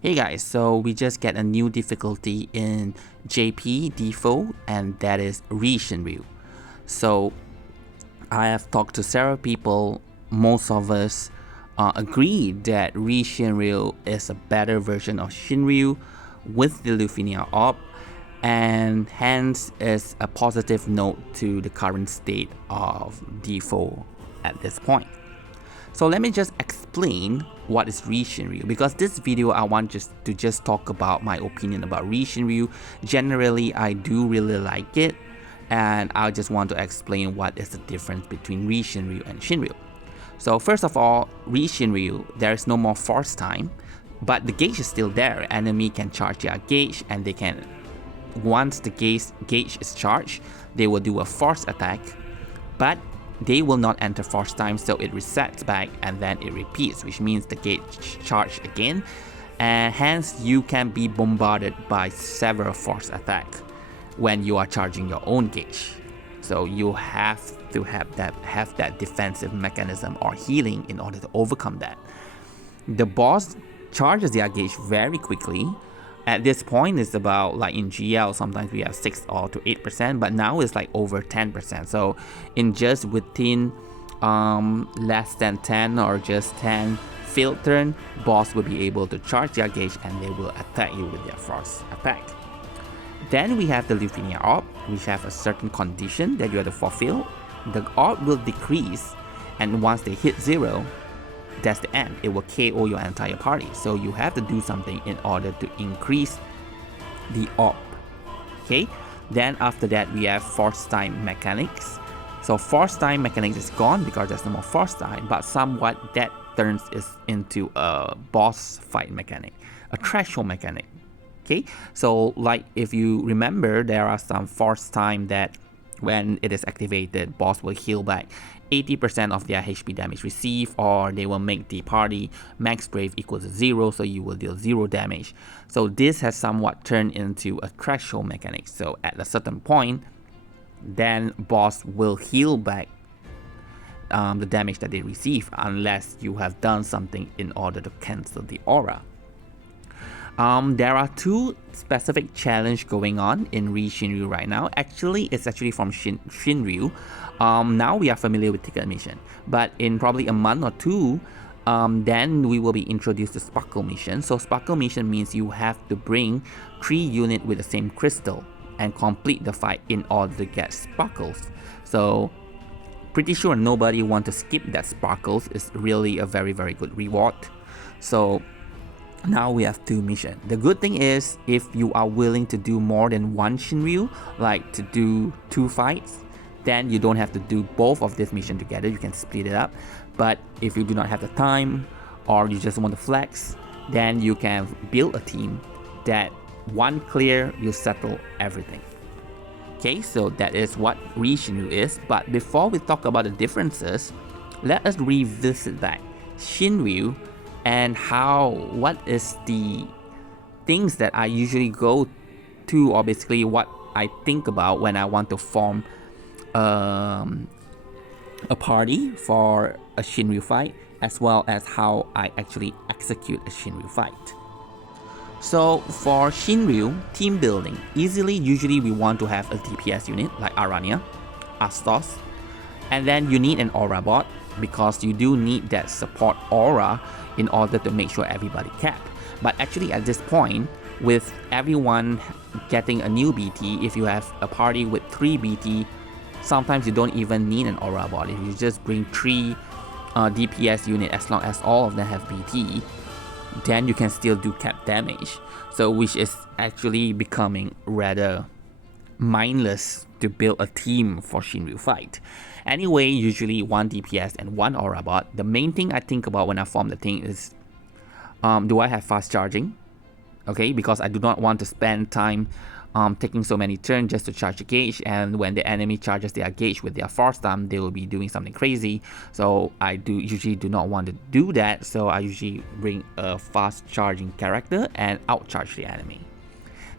Hey guys, so we just get a new difficulty in JP DFFOO, and that is RE-Shinryu. So I have talked to several people. Most of us agree that RE-Shinryu is a better version of Shin-Ryu with the Lufinia op, and hence is a positive note to the current state of DFFOO at this point. So let me just explain what is RE-Shinryu, because this video I want to just talk about my opinion about RE-Shinryu. Generally, I do really like it, and I just want to explain what is the difference between RE-Shinryu and Shin-Ryu. So first of all, RE-Shinryu, there is no more force time, but the gauge is still there. Enemy can charge their gauge, and they can, once the gauge is charged, they will do a force attack, but they will not enter force time, so it resets back and then it repeats, which means the gauge charge again, and hence you can be bombarded by several force attack when you are charging your own gauge. So you have to have that defensive mechanism or healing in order to overcome that. The boss charges their gauge very quickly. At this point, it's about, like in GL, sometimes we have 6 or to 8%, but now it's like over 10%. So in just within less than 10 or just 10 field turn, boss will be able to charge their gauge and they will attack you with their force attack. Then we have the Lufinia Orb, which have a certain condition that you have to fulfill. The orb will decrease, and once they hit 0, that's the end. It will KO your entire party. So you have to do something in order to increase the orb. Okay. Then after that, we have force time mechanics. So force time mechanics is gone because there's no more force time, but somewhat that turns is into a boss fight mechanic, a threshold mechanic. Okay. So like if you remember, there are some force time that when it is activated, boss will heal back 80% of their HP damage received, or they will make the party max brave equals to 0, so you will deal 0 damage. So this has somewhat turned into a threshold mechanic. So at a certain point, then boss will heal back the damage that they receive unless you have done something in order to cancel the aura. There are two specific challenges going on in RE-Shinryu right now. Actually, it's actually from Shin-Ryu. Now we are familiar with ticket mission, but in probably a month or two, then we will be introduced to Sparkle mission. So Sparkle mission means you have to bring 3 units with the same crystal and complete the fight in order to get sparkles. So pretty sure nobody wants to skip that sparkles. It's really a very good reward. So now we have 2 missions. The good thing is, if you are willing to do more than 1 Shin-Ryu, like to do 2 fights, then you don't have to do both of this mission together. You can split it up. But if you do not have the time, or you just want to flex, then you can build a team that one clear, you settle everything. Okay, so that is what RE-Shinryu is. But before we talk about the differences, let us revisit that Shin-Ryu and what is the things that I usually go to, or basically what I think about when I want to form a party for a Shin-Ryu fight, as well as how I actually execute a Shin-Ryu fight. So for Shin-Ryu, team building, usually we want to have a DPS unit like Aranya, Astos, and then you need an aura bot, because you do need that support aura in order to make sure everybody cap. But actually at this point, with everyone getting a new BT, if you have a party with 3 BT, sometimes you don't even need an aura bot. If you just bring 3 DPS unit, as long as all of them have BT, then you can still do cap damage. So which is actually becoming rather mindless to build a team for Shin-Ryu fight. Anyway, usually 1 DPS and 1 aura bot. The main thing I think about when I form the team is, do I have fast charging? Okay, because I do not want to spend time taking so many turns just to charge the gauge, and when the enemy charges their gauge with their force time, they will be doing something crazy. So I usually do not want to do that, so I usually bring a fast charging character and outcharge the enemy.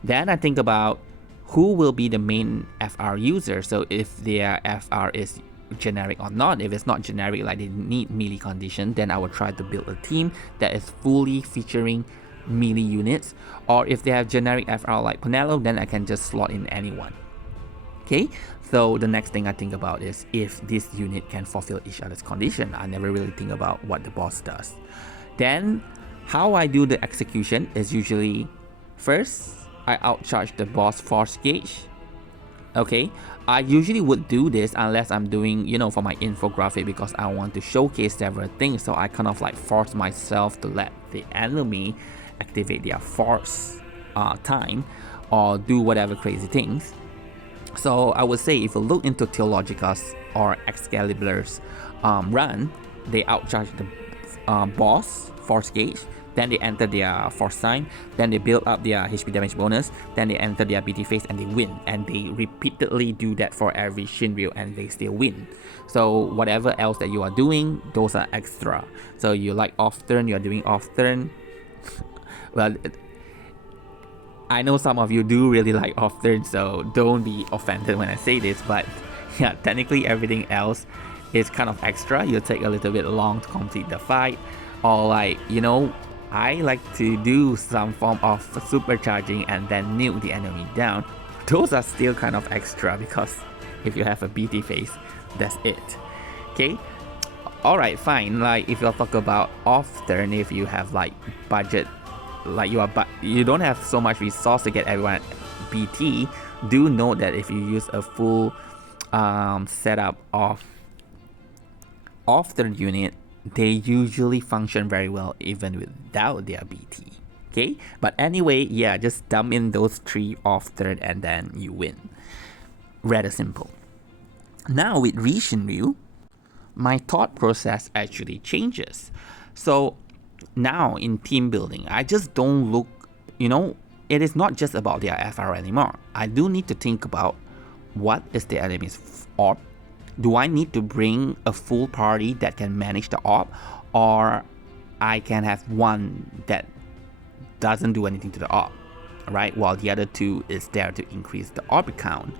Then I think about who will be the main FR user. So if their FR is generic or not. If it's not generic, like they need melee condition, then I will try to build a team that is fully featuring melee units, or if they have generic FR like Ponello, then I can just slot in anyone. Okay, so the next thing I think about is if this unit can fulfill each other's condition. I never really think about what the boss does. Then how I do the execution is usually first I outcharge the boss force gauge. Okay, I usually would do this unless I'm doing, you know, for my infographic, because I want to showcase several things. So I kind of like force myself to let the enemy activate their force time or do whatever crazy things. So I would say if you look into Theologicus or Excalibur's run, they outcharge the boss force gauge, then they enter their force time, then they build up their HP damage bonus, then they enter their BT phase and they win. And they repeatedly do that for every Shin-Ryu and they still win. So whatever else that you are doing, those are extra. So you like off turn, you are doing off turn. Well, I know some of you do really like off turn, so don't be offended when I say this, but yeah, technically everything else is kind of extra. You take a little bit long to complete the fight, or like, you know, I like to do some form of supercharging and then nuke the enemy down. Those are still kind of extra because if you have a BT phase, that's it. Okay, alright, fine. Like if you'll talk about off turn, if you have like budget, like you don't have so much resource to get everyone BT, do note that if you use a full setup of off-turn unit, they usually function very well even without their BT. Okay, but anyway, yeah, just dump in those 3 off-turn and then you win. Rather simple. Now with Regin-Ryu, my thought process actually changes. So now in team building, I just don't look, you know, it is not just about their FR anymore. I do need to think about what is the enemy's orb. Do I need to bring a full party that can manage the orb, or I can have one that doesn't do anything to the orb, right? While the other 2 is there to increase the orb count.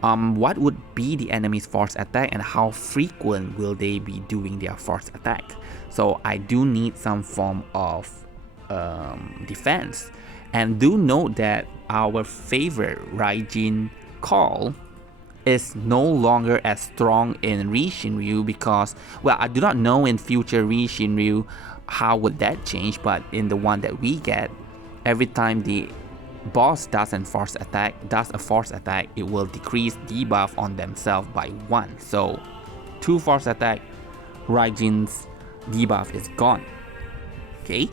What would be the enemy's force attack and how frequent will they be doing their force attack? So I do need some form of defense. And do note that our favorite Raijin call is no longer as strong in RE-Shinryu because, well, I do not know in future RE-Shinryu how would that change, but in the one that we get, every time the boss does a force attack, it will decrease debuff on themselves by 1. So 2 force attack, Raijin's debuff is gone. Okay,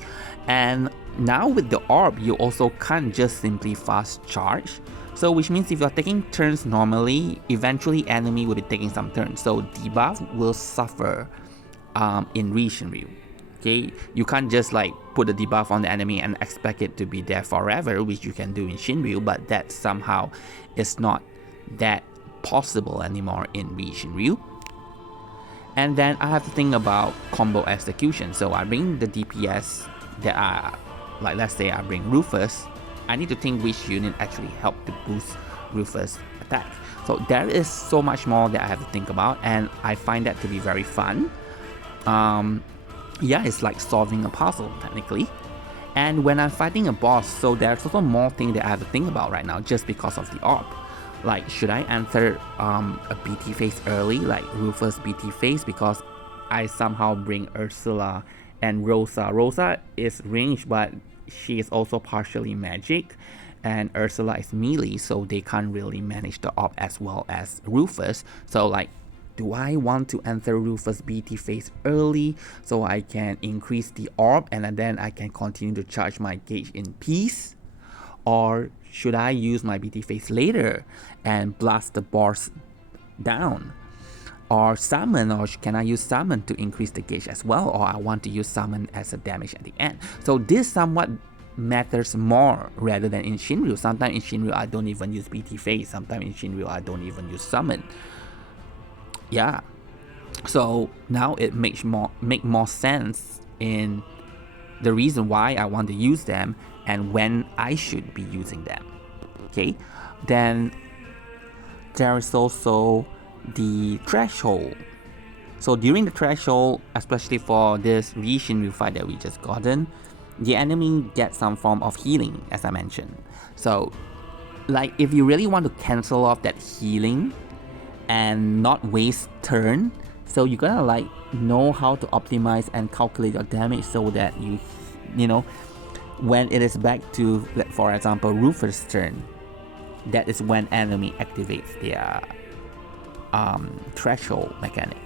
and now with the orb, you also can't just simply fast charge. So which means if you're taking turns normally, eventually enemy will be taking some turns. So debuff will suffer in RE-Shinryu. Okay, you can't just like put the debuff on the enemy and expect it to be there forever, which you can do in Shin-Ryu, but that somehow is not that possible anymore in RE-Shinryu. And then I have to think about combo execution. So I bring the DPS that are, like let's say I bring Rufus, I need to think which unit actually helped to boost Rufus' attack. So there is so much more that I have to think about, and I find that to be very fun. Yeah, it's like solving a puzzle technically. And when I'm fighting a boss, so there's also more things that I have to think about right now just because of the orb. Like, should I enter a BT phase early, like Rufus BT phase, because I somehow bring Ursula and Rosa. Rosa is ranged, but she is also partially magic, and Ursula is melee, so they can't really manage the orb as well as Rufus. So like, do I want to enter Rufus BT phase early so I can increase the orb and then I can continue to charge my gauge in peace? Or should I use my BT phase later and blast the boss down? Or summon, or can I use summon to increase the gauge as well? Or I want to use summon as a damage at the end. So this somewhat matters more rather than in Shin-Ryu. Sometimes in Shin-Ryu I don't even use BT phase. Sometimes in Shin-Ryu I don't even use summon. Yeah. So now it makes more sense in the reason why I want to use them and when I should be using them. Okay. Then there is also the threshold. So during the threshold, especially for this RE-Shinryu fight that we just gotten, the enemy gets some form of healing, as I mentioned. So like if you really want to cancel off that healing and not waste turn, so you gotta like know how to optimize and calculate your damage so that you know, when it is back to, for example, Rufus' turn, that is when enemy activates their threshold mechanic.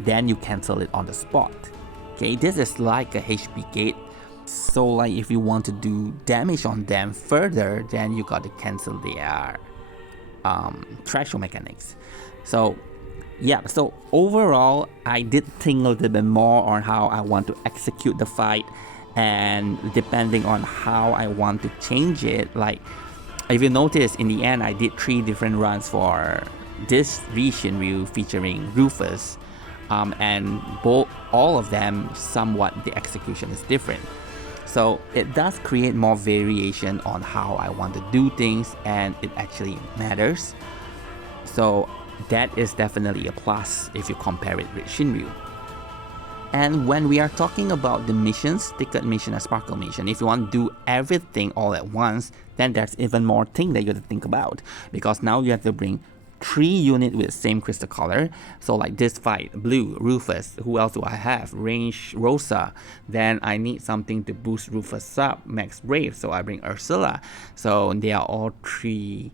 Then you cancel it on the spot. Okay, this is like a HP gate. So like if you want to do damage on them further, then you got to cancel their threshold mechanics. So yeah, so overall I did think a little bit more on how I want to execute the fight, and depending on how I want to change it, like if you notice in the end I did 3 different runs for this RE-Shinryu featuring Rufus, and all of them somewhat the execution is different. So it does create more variation on how I want to do things, and it actually matters. So that is definitely a plus if you compare it with Shinryu. And when we are talking about the missions, ticket mission and sparkle mission, if you want to do everything all at once, then there's even more thing that you have to think about, because now you have to bring 3 units with same crystal color. So like this fight, blue, Rufus, who else do I have? Range, Rosa. Then I need something to boost Rufus up, max brave, so I bring Ursula. So they are all 3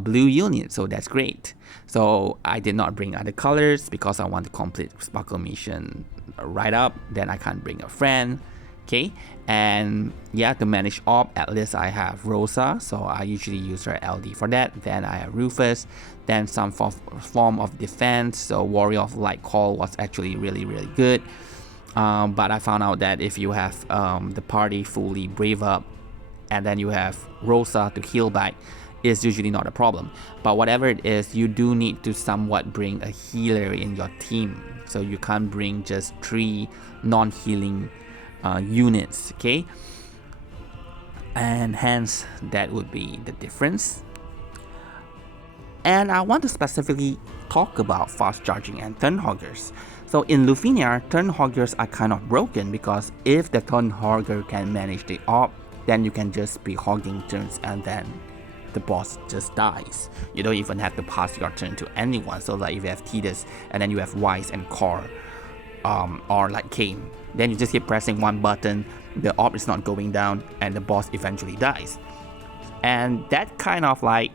blue units, so that's great. So I did not bring other colors because I want to complete sparkle mission right up. Then I can't bring a friend. Okay, and yeah, to manage op, at least I have Rosa, so I usually use her LD for that. Then I have Rufus, then some form of defense, so Warrior of Light Call was actually really good. But I found out that if you have the party fully brave up and then you have Rosa to heal back, it's usually not a problem. But whatever it is, you do need to somewhat bring a healer in your team, so you can't bring just 3 non-healing units, okay? And hence that would be the difference. And I want to specifically talk about fast charging and turn hoggers. So in Lufenia, turn hoggers are kind of broken, because if the turn hogger can manage the op, then you can just be hogging turns and then the boss just dies. You don't even have to pass your turn to anyone. So like if you have Tidus and then you have Wise and Core, or like Kane, then you just keep pressing one button, the orb is not going down, and the boss eventually dies. And that kind of like,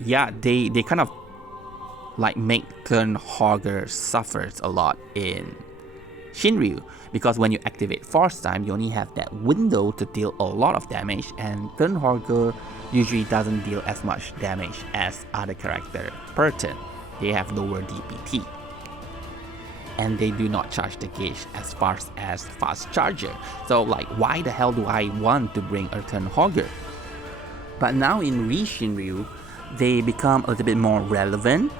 yeah, they kind of like make turn hogger suffers a lot in Shinryu, because when you activate Force Time, you only have that window to deal a lot of damage, and turn hogger usually doesn't deal as much damage as other character per turn. They have lower DPT, and they do not charge the gauge as fast as fast charger. So like, why the hell do I want to bring a turn hogger? But now in RE-Shinryu, they become a little bit more relevant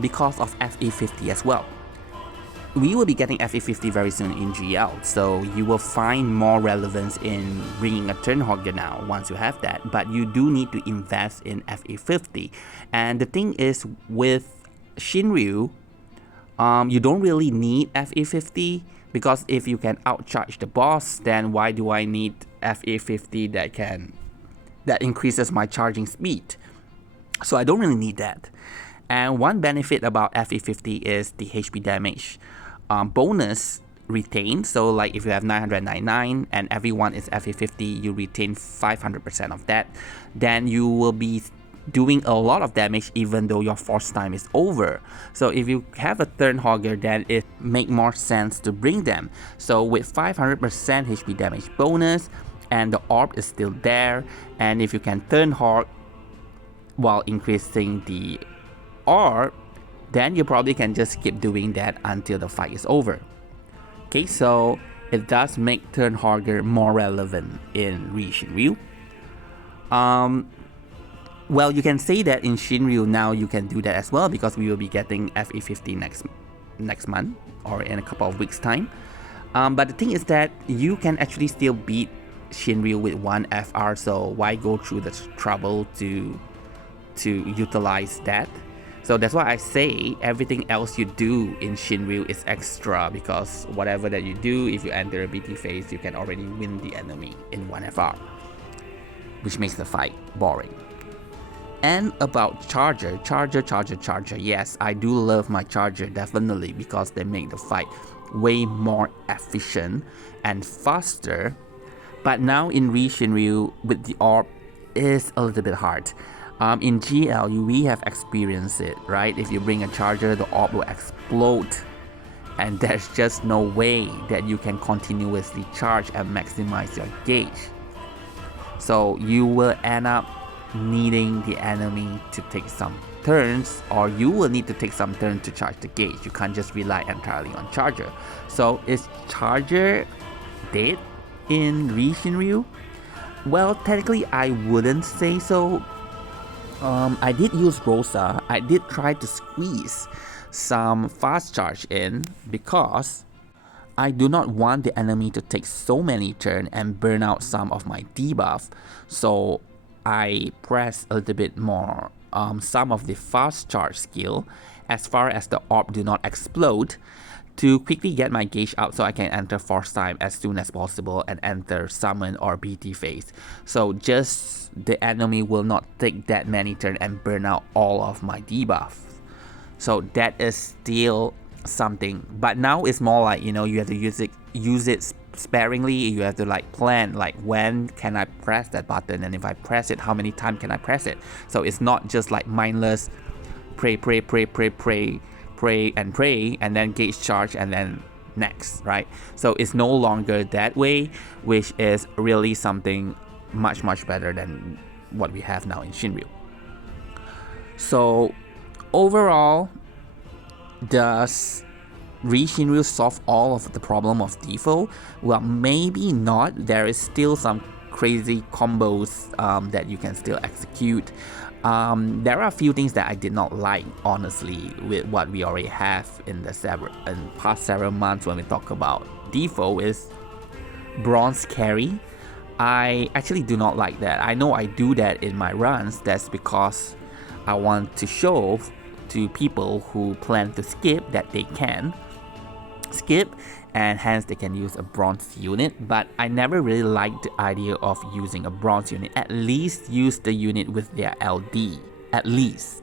because of FE50 as well. We will be getting FE50 very soon in GL, so you will find more relevance in bringing a turn hogger now once you have that, but you do need to invest in FE50. And the thing is, with Shinryu, you don't really need FE50, because if you can outcharge the boss, then why do I need FE50 that increases my charging speed? So I don't really need that. And one benefit about FE50 is the HP damage bonus retained. So like if you have 999 and everyone is FE50, you retain 500% of that. Then you will be doing a lot of damage even though your force time is over. So if you have a turn hogger, then it make more sense to bring them. So with 500% HP damage bonus, and the orb is still there, and if you can turn hog while increasing the orb, then you probably can just keep doing that until the fight is over. Okay, so it does make turn hogger more relevant in RE-Shinryu. Well, you can say that in Shinryu now you can do that as well, because we will be getting FE50 next month or in a couple of weeks time. But the thing is that you can actually still beat Shinryu with 1 FR, so why go through the trouble to utilize that? So that's why I say everything else you do in Shin-Ryu is extra, because whatever that you do, if you enter a BT phase, you can already win the enemy in 1FR, which makes the fight boring. And about charger, yes, I do love my charger definitely, because they make the fight way more efficient and faster. But now in RE-Shinryu with the orb is a little bit hard. In GL, we have experienced it, right? If you bring a charger, the orb will explode, and there's just no way that you can continuously charge and maximize your gauge. So you will end up needing the enemy to take some turns, or you will need to take some turns to charge the gauge. You can't just rely entirely on charger. So is charger dead in RE-Shinryu? Well, technically I wouldn't say so. I did use Rosa. I did try to squeeze some fast charge in, because I do not want the enemy to take so many turns and burn out some of my debuff. So I press a little bit more some of the fast charge skill as far as the orb do not explode, to quickly get my gauge out so I can enter force time as soon as possible and enter summon or BT phase. So just the enemy will not take that many turns and burn out all of my debuff. So that is still something, but now it's more like, you know, you have to use it sparingly. You have to like plan, like when can I press that button, and if I press it, how many times can I press it. So it's not just like mindless pray and then gauge charge and then next, right? So it's no longer that way, which is really something much better than what we have now in Shinryu. So overall, does RE-Shinryu solve all of the problem of DFFOO? Well, maybe not. There is still some crazy combos that you can still execute. There are a few things that I did not like, honestly, with what we already have in past several months when we talk about DFFOO is bronze carry. I actually do not like that. I know I do that in my runs. That's because I want to show to people who plan to skip that they can skip, and hence they can use a bronze unit. But I never really liked the idea of using a bronze unit. At least use the unit with their LD, at least.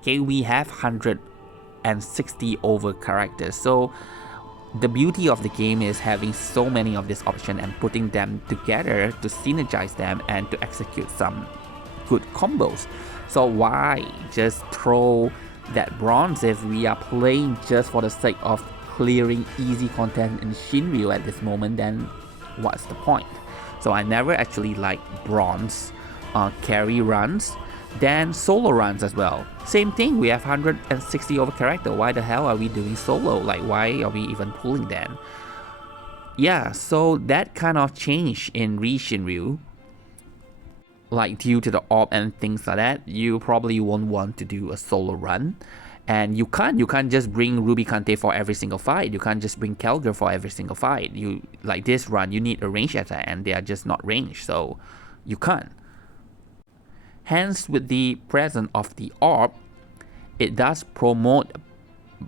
Okay, we have 160 over characters, so the beauty of the game is having so many of this option and putting them together to synergize them and to execute some good combos. So why just throw that bronze if we are playing just for the sake of clearing easy content in Shinryu at this moment? Then what's the point? So I never actually liked bronze carry runs. Then solo runs as well. Same thing, we have 160 over character. Why the hell are we doing solo? Like, why are we even pulling them? Yeah, so that kind of change in RE-Shinryu, like due to the orb and things like that, you probably won't want to do a solo run. And you can't just bring Ruby Kante for every single fight. You can't just bring Kelger for every single fight. You, like this run, you need a range attack and they are just not ranged, so you can't. Hence, with the presence of the orb, it does promote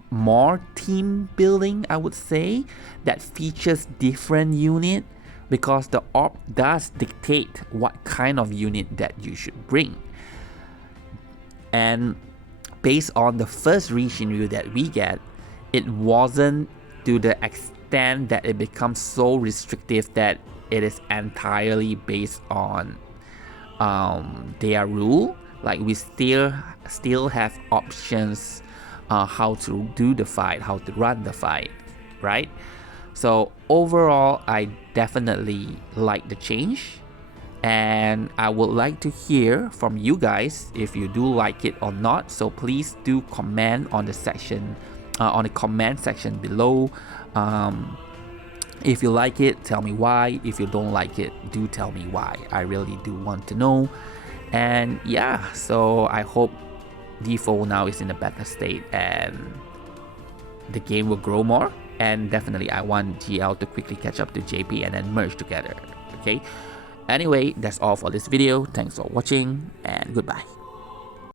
more team building, I would say, that features different unit, because the orb does dictate what kind of unit that you should bring. And based on the first RE-Shinryu that we get, it wasn't to the extent that it becomes so restrictive that it is entirely based on their rule. Like, we still have options how to do the fight, how to run the fight, right? So overall, I definitely like the change, and I would like to hear from you guys if you do like it or not. So please do comment on the section, on the comment section below. If you like it, tell me why. If you don't like it, do tell me why. I really do want to know. And yeah, so I hope DFFOO now is in a better state and the game will grow more. And definitely I want GL to quickly catch up to JP and then merge together. Okay. Anyway, that's all for this video. Thanks for watching and goodbye.